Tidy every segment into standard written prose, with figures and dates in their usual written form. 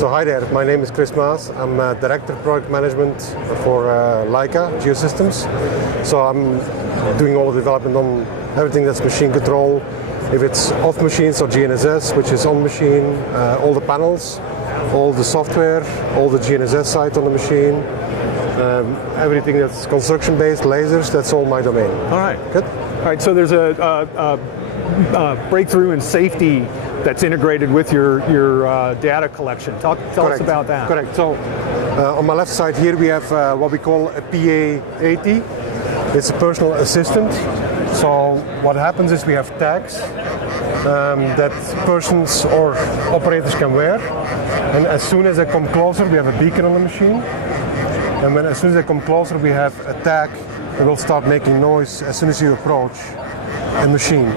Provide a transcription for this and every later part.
So hi there, my name is Chris Maas. I'm Director of Product Management for Leica Geosystems. So I'm doing all the development on everything that's machine control. If it's off machine, so GNSS, which is on machine, all the panels, all the software, all the GNSS side on the machine, everything that's construction based, lasers, that's all my domain. All right. Good. All right, so there's a breakthrough in safety that's integrated with your data collection. Tell us about that. Correct. So on my left side here we have what we call a PA-80. It's a personal assistant. So what happens is we have tags that persons or operators can wear, and as soon as they come closer we have a beacon on the machine, and as soon as they come closer we have a tag that will start making noise as soon as you approach a machine.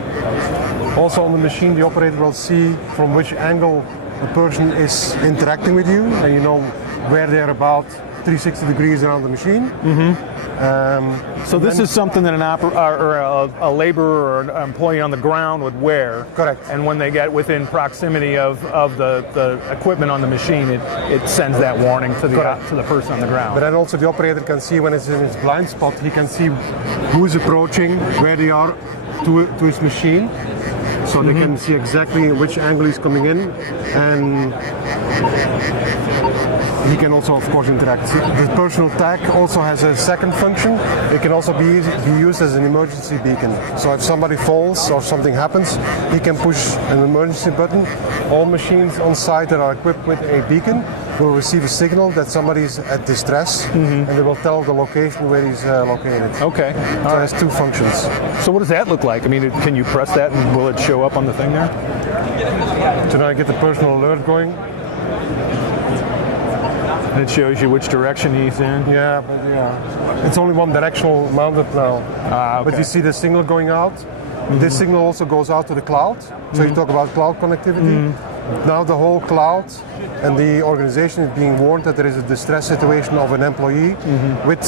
Also on the machine, the operator will see from which angle a person is interacting with you, and you know where they're about 360 degrees around the machine. Mm-hmm. So this is something that a laborer or an employee on the ground would wear. Correct. And when they get within proximity of the equipment on the machine, it sends that warning to the person on the ground. But then also the operator can see when it's in his blind spot, he can see who's approaching, where they are to his machine. So they can see exactly which angle he's coming in, and he can also, of course, interact. The personal tag also has a second function. It can also be used as an emergency beacon. So if somebody falls or something happens, he can push an emergency button. All machines on site that are equipped with a beacon will receive a signal that somebody is at distress, and they will tell the location where he's located. Okay. So it has two functions. So what does that look like? I mean, can you press that and will it show up on the thing there? So now I get the personal alert going. It shows you which direction he's in. Yeah, but yeah, it's only one directional mounted now. Okay. But you see the signal going out. This signal also goes out to the cloud. So you talk about cloud connectivity. Now the whole cloud and the organization is being warned that there is a distress situation of an employee with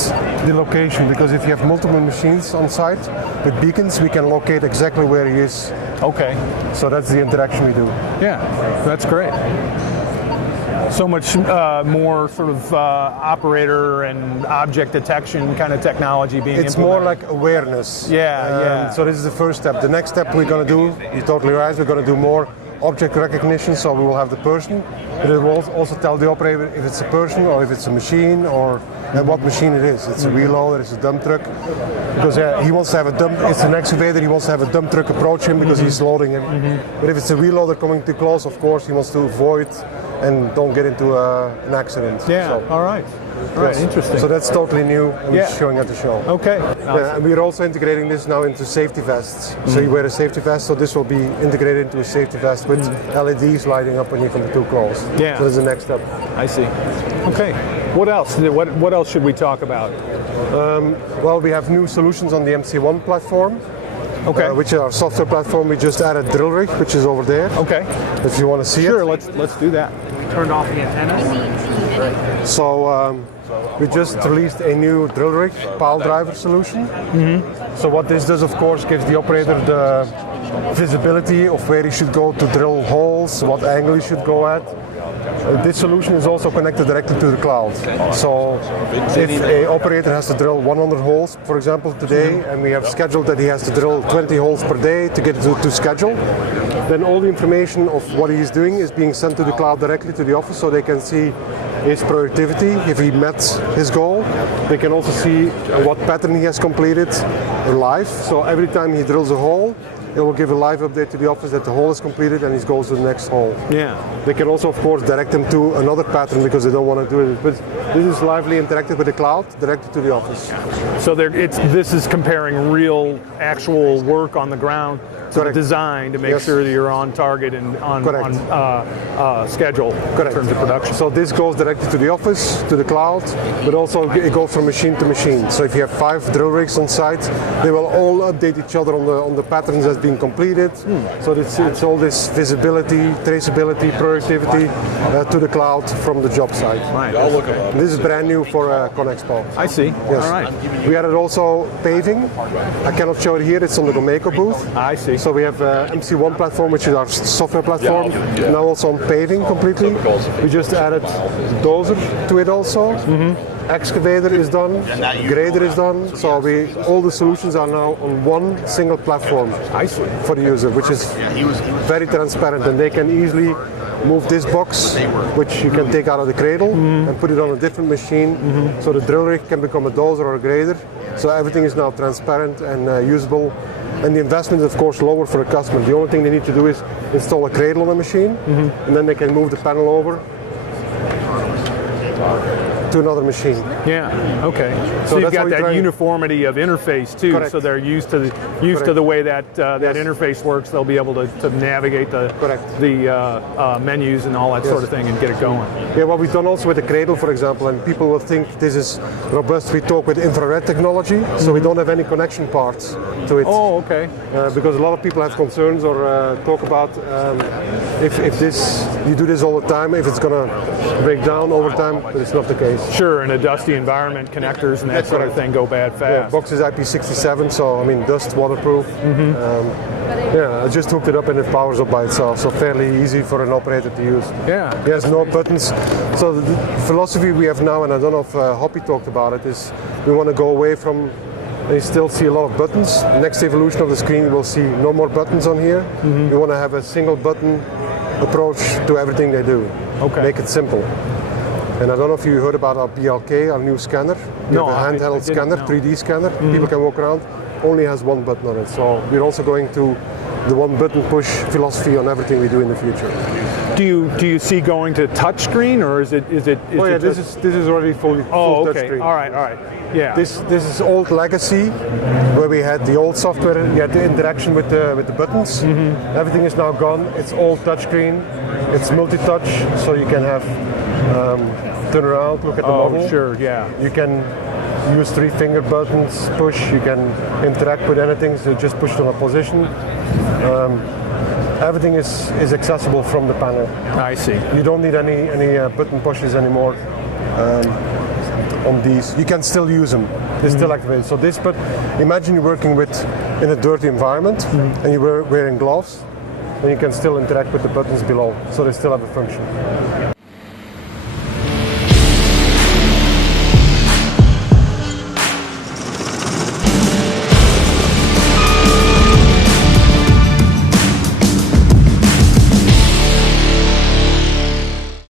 the location. Because if you have multiple machines on site with beacons, we can locate exactly where he is. Okay. So that's the interaction we do. Yeah, that's great. So much more sort of operator and object detection kind of technology being It's implemented. more like awareness. Yeah. So this is the first step. The next step we're going to do, you're totally right, we're going to do more object recognition, so we will have the person, but it will also tell the operator if it's a person or if it's a machine or what machine it is. It's a wheel loader, it's a dump truck. Because he wants to have a dump, it's an excavator, he wants to have a dump truck approach him because he's loading him. But if it's a wheel loader coming too close, of course, he wants to avoid and don't get into an accident. Yeah, So, all right. All right, interesting. So that's totally new and we're showing at the show. Okay. Yeah, and we're also integrating this now into safety vests. So you wear a safety vest, so this will be integrated into a safety vest with LEDs lighting up when you come too close. Yeah. So that's the next step. I see. Okay. What else? What else should we talk about? Well, we have new solutions on the MC1 platform. Okay. Which is our software platform. We just added drill rig, which is over there. Okay. If you want to see it. Sure. Let's do that. Turned off the antennas. So we just released a new drill rig, Piledriver solution. So what this does, of course, gives the operator the visibility of where he should go to drill holes, what angle he should go at. This solution is also connected directly to the cloud. So if an operator has to drill 100 holes, for example, today, and we have scheduled that he has to drill 20 holes per day to get to schedule, then all the information of what he is doing is being sent to the cloud directly to the office, so they can see his productivity, if he met his goal. They can also see what pattern he has completed live. So every time he drills a hole, it will give a live update to the office that the hole is completed and he goes to the next hole. Yeah. They can also, of course, direct them to another pattern because they don't want to do it. But this is lively interactive with the cloud, directed to the office. So this is comparing real, actual work on the ground to the design to make sure that you're on target and on schedule in terms of production. So this goes directly to the office, to the cloud, but also it goes from machine to machine. So if you have 5 drill rigs on site, they will all update each other on the patterns that's been completed. So it's all this visibility, traceability, productivity to the cloud from the job site. Right. This is brand new for ConExpo. I see. Yes. All right. We added also paving. I cannot show it here. It's on the Gomeco booth. I see. So we have MC1 platform, which is our software platform. Now also on paving completely. We just added dozer to it also. Excavator is done, grader is done, so all the solutions are now on one single platform for the user, which is very transparent, and they can easily move this box, which you can take out of the cradle and put it on a different machine, so the drill rig can become a dozer or a grader, so everything is now transparent and usable. And the investment is of course lower for the customer. The only thing they need to do is install a cradle on the machine, and then they can move the panel over to another machine. Yeah. Okay. So you've got that uniformity of interface too. Correct. So they're used to the way that that interface works. They'll be able to navigate the menus and all that sort of thing and get it going. Yeah. What we've done also with the cradle, for example, and people will think this is robust. We talk with infrared technology, so we don't have any connection parts to it. Oh, okay. Because a lot of people have concerns or talk about if you do this all the time, if it's going to break down over time, but it's not the case. Sure, in a dusty environment, connectors and that sort of thing go bad fast. Yeah, box is IP67, so I mean dust, waterproof. I just hooked it up and it powers up by itself, so fairly easy for an operator to use. Yeah. There's no buttons. So the philosophy we have now, and I don't know if Hoppy talked about it, is we want to go away from. You still see a lot of buttons. Next evolution of the screen, you will see no more buttons on here. We want to have a single button approach to everything they do. Okay. Make it simple. And I don't know if you heard about our BLK, our new scanner. We have a handheld scanner, 3D scanner. People can walk around. Only has one button on it. So we're also going to the one button push philosophy on everything we do in the future. Do you see going to touchscreen, or is it? This is already full touchscreen. All right. Yeah. This is old legacy, where we had the old software. You had the interaction with the buttons. Everything is now gone. It's all touchscreen. It's multi-touch, so you can have turn around, look at the model. Oh, sure. Yeah. You can use 3-finger buttons, push. You can interact with anything. So just push it on a position. Everything is accessible from the panel. I see. You don't need any button pushes anymore on these. You can still use them. They're still activated. So but imagine you're working in a dirty environment and you're wearing gloves, and you can still interact with the buttons below. So they still have a function.